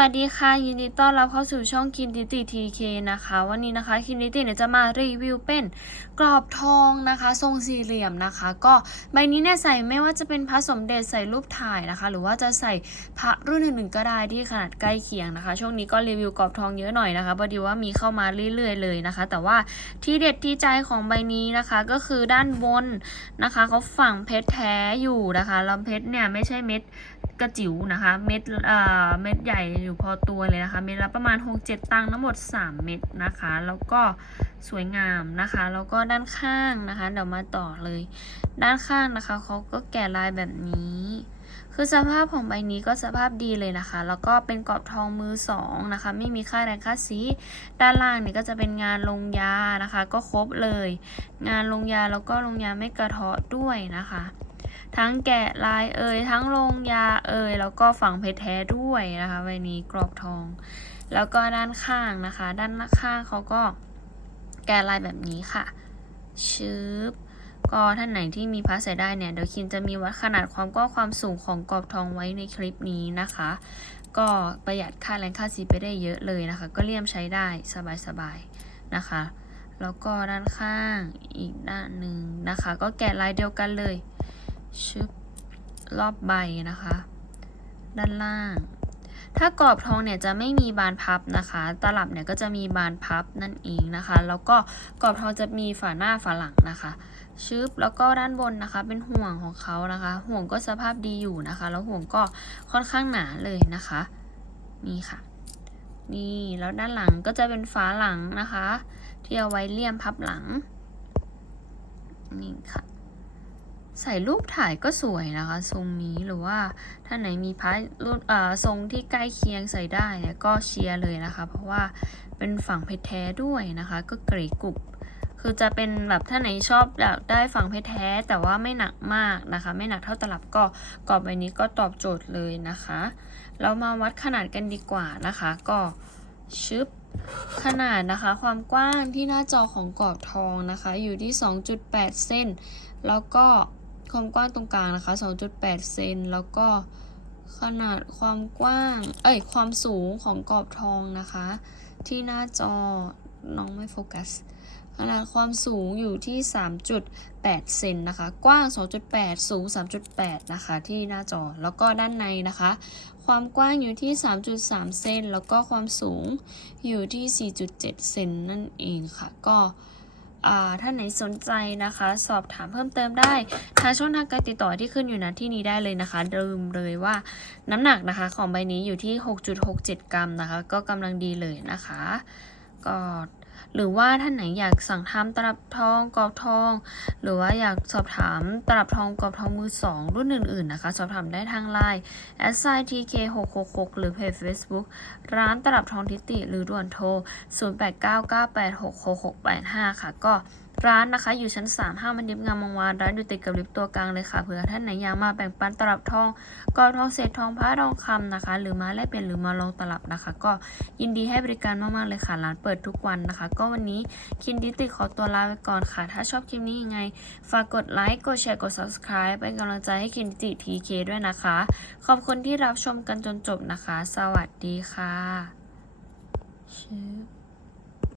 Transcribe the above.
วัสดีค่ะ ยินดีต้อนรับเข้าสู่ช่องคินดิติทีเคนะคะ วันนี้นะคะคินดิติเนี่ยจะมารีวิวเป็นกรอบทองนะคะ ทรงสี่เหลี่ยมนะคะ ก็ใบนี้เนี่ยใส่ไม่ว่าจะเป็นพระสมเด็จใส่รูปถ่ายนะคะ หรือว่าจะใส่พระรุ่นอื่นๆก็ได้ที่ขนาดใกล้เคียงนะคะ ช่วงนี้ก็รีวิวกรอบทองเยอะหน่อยนะคะพอดีว่ามีเข้ามาเรื่อยๆเลยนะคะ แต่ว่าที่เด็ดที่ใจของใบนี้นะคะก็คือด้านบนนะคะเขาฝังเพชรแท้อยู่นะคะลำเพชรเนี่ยไม่ใช่เม็ด กระจิ๋วนะคะ เม็ดเอ่อเม็ดใหญ่อยู่พอตัวเลยนะคะ เม็ดละประมาณ 6-7 ตังค์ทั้งหมด 3 เม็ดนะคะ แล้วก็สวยงามนะคะ แล้วก็ด้านข้างนะคะ เดี๋ยวมาต่อเลย ด้านข้างนะคะเขาก็แกะลายแบบนี้ คือสภาพของใบนี้ก็สภาพดีเลยนะคะ แล้วก็เป็นกรอบทองมือสองนะคะ ไม่มีค่าแรงค่าสีด้านล่างเนี่ยก็จะเป็นงานลงยานะคะ ก็ครบเลย งานลงยาแล้วก็ลงยาไม่กระเทาะด้วยนะคะ ทั้งแกะลายเอ่ยทั้งลงยาเอ่ยแล้วก็ฝังเพชรแท้ด้วยนะคะใบนี้กรอบทอง แล้วก็ด้านข้างนะคะ ด้านข้างเขาก็แกะลายแบบนี้ค่ะชืบก็ท่านไหนที่มีพระใส่ได้เนี่ยเดี๋ยวคินจะมีวัดขนาดความกว้างความสูงของกรอบทองไว้ในคลิปนี้นะคะ ก็ประหยัดค่าแรงค่าสีไปได้เยอะเลยนะคะ ก็เลี่ยมใช้ได้สบายๆนะคะ แล้วก็ด้านข้างอีกด้านหนึ่งนะคะ ก็แกะลายเดียวกันเลย ชึบรอบใบนะคะ ด้านล่าง ถ้ากรอบทองเนี่ยจะไม่มีบานพับนะคะ ตลับเนี่ยก็จะมีบานพับนั่นเองนะคะ แล้วก็กรอบทองจะมีฝาหน้าฝาหลังนะคะชึบแล้วก็ด้านบนนะคะ เป็นห่วงของเขานะคะ ห่วงก็สภาพดีอยู่นะคะ แล้วห่วงก็ค่อนข้างหนาเลยนะคะ นี่ค่ะ นี่แล้วด้านหลังก็จะเป็นฝาหลังนะคะ ที่เอาไว้เลี่ยมพับหลังนี่ค่ะ ใส่รูปถ่ายก็สวยนะคะ ทรงนี้หรือว่าถ้าไหนมีพระรุ่นทรงที่ใกล้เคียงใส่ได้เนี่ยก็เชียร์เลยนะคะ เพราะว่าเป็นฝั่งเพชรแท้ด้วยนะคะ ก็เกรกุบคือจะเป็นแบบถ้าไหนชอบอยากได้ฝั่งเพชรแท้ แต่ว่าไม่หนักมากนะคะ ไม่หนักเท่าตลับก็กรอบใบนี้ก็ตอบโจทย์เลยนะคะ เรามาวัดขนาดกันดีกว่านะคะ ก็ชึบขนาดนะคะ ความกว้างที่หน้าจอของกรอบทองนะคะ อยู่ที่ 2.8 เส้น แล้วก็ ความกว้างตรงกลางนะคะ 2.8 เซน แล้วก็ขนาดความกว้าง เอ้ย ความสูงของกรอบทองนะคะ ที่หน้าจอ น้องไม่โฟกัส ขนาดความสูงอยู่ที่ 3.8 เซนนะคะ กว้าง 2.8 สูง 3.8 นะคะ ที่หน้าจอ แล้วก็ด้านในนะคะ ความกว้างอยู่ที่ 3.3 เซน แล้วก็ความสูงอยู่ที่ 4.7 เซนนั่นเองค่ะ ก็ อ่าถ้าไหนสนใจนะคะ สอบถามเพิ่มเติมได้ทางช่องทางการติดต่อที่ขึ้นอยู่ณที่นี้ได้เลยนะคะลืมเลยว่าน้ำหนักนะคะของใบนี้อยู่ที่ 6.67 กรัมนะคะ ก็กำลังดีเลยนะคะ ก็ หรือว่าท่านไหนอยากสั่งทำตลับทองกรอบทอง หรือว่าอยากสอบถามตลับทองกรอบทองมือสองรุ่นอื่นๆนะคะ สอบถามได้ทางไลน์ s i t k 6 6 6หรือเพจ Facebook ร้านตลับทองทิติ หรือด่วนโทร 0899866685 ค่ะก็ ร้านนะคะ อยู่ชั้น 3 ห้างมันดิบงามวงวานร้านอยู่ติดกับลิฟต์ตัวกลางเลยค่ะเผื่อท่านไหนอยากมาแบ่งปันตลับทองกอทองเศษทองพระทองคำนะคะ หรือมาแลกเปลี่ยนหรือมาลองตลับนะคะ ก็ยินดีให้บริการมากๆเลยค่ะร้านเปิดทุกวันนะคะ ก็วันนี้คินดิติขอตัวลาไปก่อนค่ะ ถ้าชอบคลิปนี้ยังไง ฝากกดไลค์กดแชร์กด subscribe เป็นกำลังใจให้คินดิติทีเคด้วยนะคะ ขอบคุณที่รับชมกันจนจบนะคะ สวัสดีค่ะชึบ